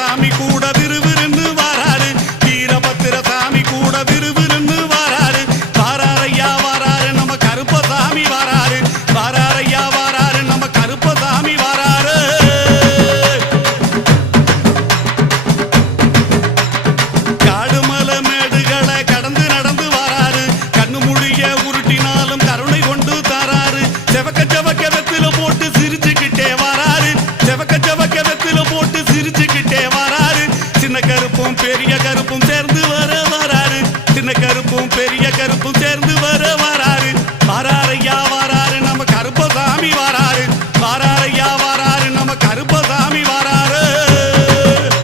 சாமி கூட விறுவிறுன்னு வாராரு, வீரபத்திர சாமி கூட விறுவிறுன்னு வாராரு. வாராரையா வாராரு நம்ம கருப்பசாமி வாராரு, வாராரையா வாராரு நம்ம கருப்பசாமி வாராரு. காடுமலை மேடுகளை கடந்து நடந்து வாராரு, கண்ணு மொழிய உருட்டினாலும் கருணை கொண்டு தாராரு. செவக்க செவக்க வெத்தில போட்டு சிரிச்சுக்கிட்டே வாராரு, செவக்க செவக்க வெத்தில போட்டு சிரிச்சுக்கிட்டே வாராரு. சின்ன கருப்பும் பெரிய கருப்பும் சேர்ந்து